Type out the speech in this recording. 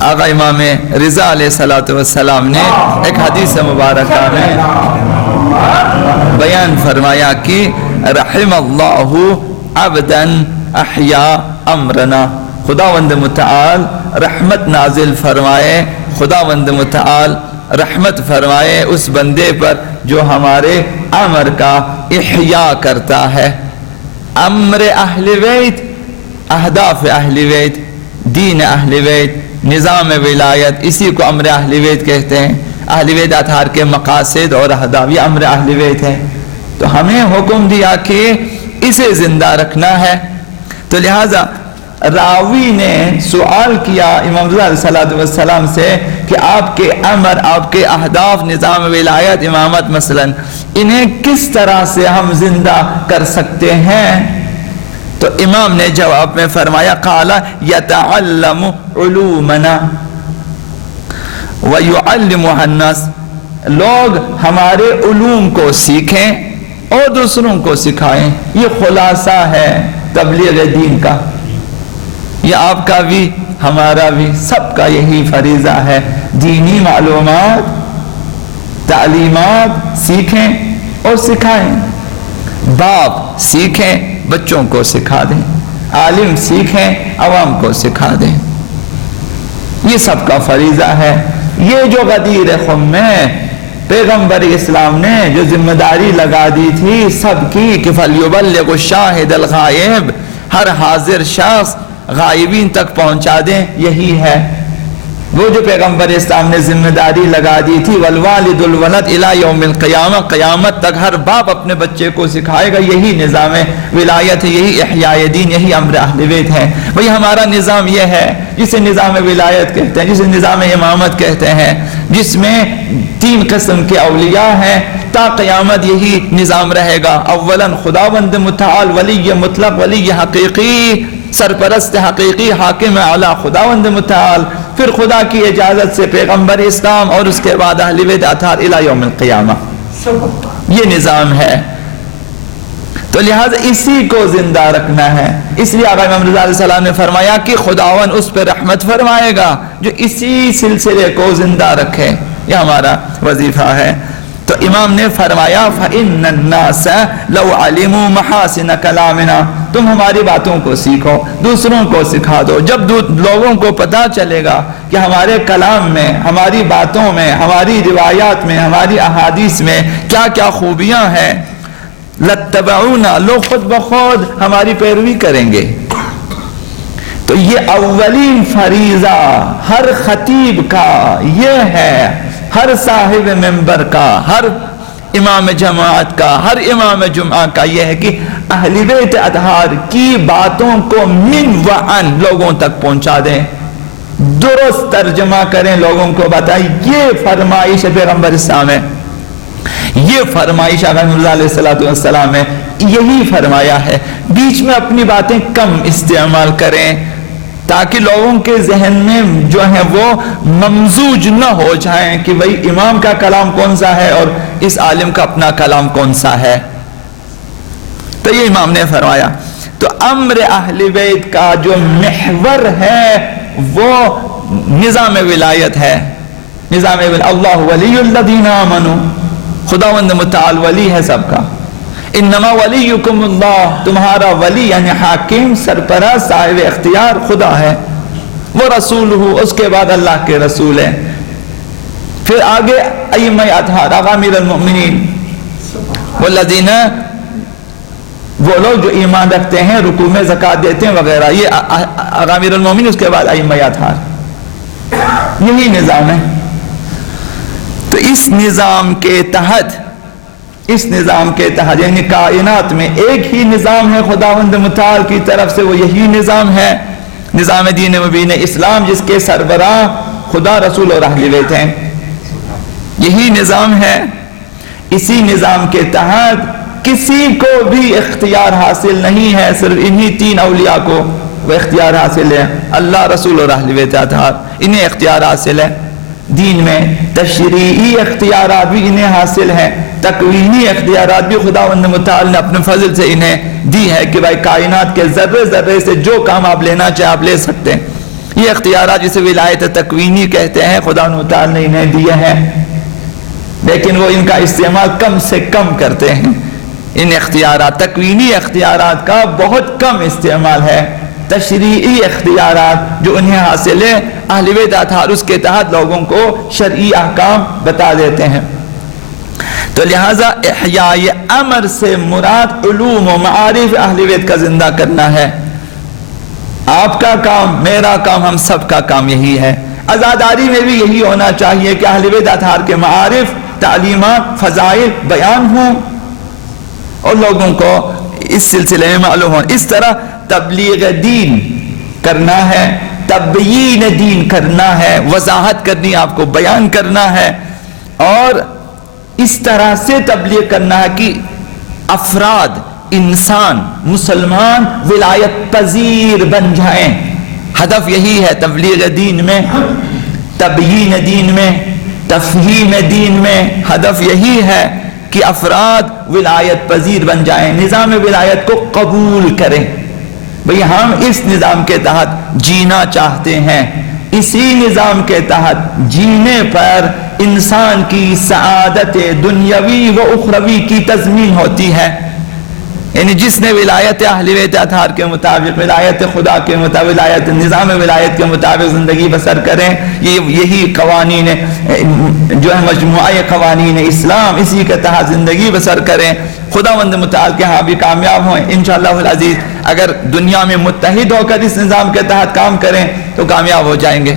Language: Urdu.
آقا امام رضا علیہ السلام نے ایک حدیث مبارکہ میں بیان فرمایا کہ رحم اللہ عبدا احیا امرنا، خداوند متعال رحمت نازل فرمائے، خداوند متعال رحمت فرمائے اس بندے پر جو ہمارے امر کا احیاء کرتا ہے۔ امر اہل بیت، اہداف اہل بیت، دین اہل بیت، نظام ولایت، اسی کو امر اہل بیت کہتے ہیں۔ اہل بیت اطہار کے مقاصد اور اہداف، یہ امر اہل بیت ہے۔ تو ہمیں حکم دیا کہ اسے زندہ رکھنا ہے۔ تو لہٰذا راوی نے سوال کیا امام رضا علیہ السلام سے کہ آپ کے امر، آپ کے اہداف، نظام ولایت، امامت مثلا، انہیں کس طرح سے ہم زندہ کر سکتے ہیں؟ تو امام نے جواب میں فرمایا قال یتعلم علومنا ویعلمها الناس، لوگ ہمارے علوم کو سیکھیں اور دوسروں کو سکھائیں۔ یہ خلاصہ ہے تبلیغ دین کا، یہ آپ کا بھی ہمارا بھی سب کا یہی فریضہ ہے۔ دینی معلومات، تعلیمات سیکھیں اور سکھائیں۔ باپ سیکھیں، بچوں کو سکھا دیں، عالم سیکھیں، عوام کو سکھا دیں، یہ سب کا فریضہ ہے۔ یہ جو غدیر خم میں پیغمبر اسلام نے جو ذمہ داری لگا دی تھی سب کی کہ فَلْيُبَلِّغُ الشَّاهِدَ الْغَائِبَ، ہر حاضر شخص غائبین تک پہنچا دیں، یہی ہے وہ جو پیغمبر اسلام نے ذمہ داری لگا دی تھی۔ وَالْوَالِدُ الْوَلَدْ إِلَى يَوْمِ الْقِيَامَةِ، قیامت تک ہر باپ اپنے بچے کو سکھائے گا، یہی نظام ولایت ہے، یہی احیاء دین، یہی امر اہل بیت ہے۔ بھئی ہمارا نظام یہ ہے جسے نظام ولایت کہتے ہیں، جسے نظام امامت کہتے ہیں، جس میں 3 قسم کے اولیاء ہیں، تا قیامت یہی نظام رہے گا۔ اولاً خداوند متعال، ولی مطلق، ولی حقیقی، سرپرست حقیقی، حاکم اعلی خداوند متعال، پھر خدا کی اجازت سے پیغمبر اسلام، اور اس کے بعد اہل بیت اطہار الی یوم القیامہ، یہ نظام ہے۔ تو لہٰذا اسی کو زندہ رکھنا ہے۔ اس لیے آقا امام رضا علیہ السلام نے فرمایا کہ خداوند اس پہ رحمت فرمائے گا جو اسی سلسلے کو زندہ رکھے، یہ ہمارا وظیفہ ہے۔ تو امام نے فرمایا فَإِنَّ النَّاسَ لَوْ عَلِمُوا مَحَاسِنَ كَلَامِنَا، تم ہماری باتوں کو سیکھو، دوسروں کو سکھا دو۔ جب لوگوں کو پتہ چلے گا کہ ہمارے کلام میں، ہماری باتوں میں، ہماری روایات میں، ہماری احادیث میں کیا کیا خوبیاں ہیں، لَاتَّبَعُونَا، لوگ خود بخود ہماری پیروی کریں گے۔ تو یہ اولین فریضہ ہر خطیب کا یہ ہے، ہر صاحب منبر کا، ہر امام جماعت کا، ہر امام جمعہ کا، یہ ہے کہ اہل بیت اطہار کی باتوں کو من و عن لوگوں تک پہنچا دیں، درست ترجمہ کریں، لوگوں کو بتائیں۔ یہ فرمائش پیغمبر اسلام ہے، یہ فرمائش آقا مرزا علیہ السلام ہے، یہی فرمایا ہے۔ بیچ میں اپنی باتیں کم استعمال کریں تاکہ لوگوں کے ذہن میں جو ہیں وہ ممزوج نہ ہو جائیں کہ بھئی امام کا کلام کون سا ہے اور اس عالم کا اپنا کلام کون سا ہے۔ تو یہ امام نے فرمایا۔ تو امر اہل بیت کا جو محور ہے وہ نظام ولایت ہے، نظام ولایت۔ اللہ ولی الذین آمنوا، خداوند متعال ولی ہے سب کا۔ انما ولیکم اللہ، تمہارا ولی یعنی حاکم، سرپرست، صاحب اختیار خدا ہے۔ وہ رسول ہو، اس کے بعد اللہ کے رسول ہیں۔ پھر آگے ائمہ اطہار، آقا امیر المؤمنین، والذین، وہ لوگ جو ایمان رکھتے ہیں، رکوع میں زکوٰۃ دیتے ہیں وغیرہ، یہ آقا امیر المؤمنین، اس کے بعد ائمہ اطہار، یہی نظام ہے۔ تو اس نظام کے تحت، یعنی کائنات میں ایک ہی نظام ہے خداوند متعال کی طرف سے، وہ یہی نظام ہے، نظام دین مبین اسلام، جس کے سربراہ خدا، رسول اور اہل بیت ہیں، یہی نظام ہے۔ اسی نظام کے تحت کسی کو بھی اختیار حاصل نہیں ہے، صرف انہی 3 اولیاء کو وہ اختیار حاصل ہے، اللہ، رسول اور اہل بیت اطہار، انہیں اختیار حاصل ہے۔ دین میں تشریعی اختیارات بھی انہیں حاصل ہیں، تکوینی اختیارات بھی خداوند متعال نے اپنے فضل سے انہیں دی ہے کہ بھائی کائنات کے ذرے ذرے سے جو کام آپ لینا چاہے آپ لے سکتے ہیں۔ یہ اختیارات جسے ولایت تکوینی کہتے ہیں، خدا تعالیٰ نے انہیں دیے ہیں، لیکن وہ ان کا استعمال کم سے کم کرتے ہیں۔ ان اختیارات، تکوینی اختیارات کا بہت کم استعمال ہے۔ تشریعی اختیارات جو انہیں حاصل ہے، اہل بیت اطہار اس کے تحت لوگوں کو شرعی احکام بتا دیتے ہیں۔ تو لہٰذا احیاء امر سے مراد علوم و معارف اہل بیت کا زندہ کرنا ہے۔ آپ کا کام، میرا کام، ہم سب کا کام یہی ہے۔ عزاداری میں بھی یہی ہونا چاہیے کہ اہل بیت اطہار کے معارف، تعلیمات، فضائل بیان ہوں اور لوگوں کو اس سلسلے میں معلوم ہو۔ اس طرح تبلیغ دین کرنا ہے، تبیین دین کرنا ہے، وضاحت کرنی، آپ کو بیان کرنا ہے، اور اس طرح سے تبلیغ کرنا ہے کہ افراد، انسان، مسلمان ولایت پذیر بن جائیں۔ ہدف یہی ہے تبلیغ دین میں، تبیین دین میں، تفہیم دین میں، ہدف یہی ہے کہ افراد ولایت پذیر بن جائیں، نظام ولایت کو قبول کریں۔ بھئی ہم اس نظام کے تحت جینا چاہتے ہیں، اسی نظام کے تحت جینے پر انسان کی سعادت دنیاوی و اخروی کی تضمین ہوتی ہے۔ یعنی جس نے ولایت اہل بیت اطہار کے مطابق، ولایت خدا کے مطابق، ولایت نظام ولایت کے مطابق زندگی بسر کریں، یہی قوانین جو ہے مجموعہ قوانین اسلام، اسی کے تحت زندگی بسر کریں، خداوند متعال کے ہاں بھی کامیاب ہوں انشاءاللہ العزیز۔ اگر دنیا میں متحد ہو کر اس نظام کے تحت کام کریں تو کامیاب ہو جائیں گے۔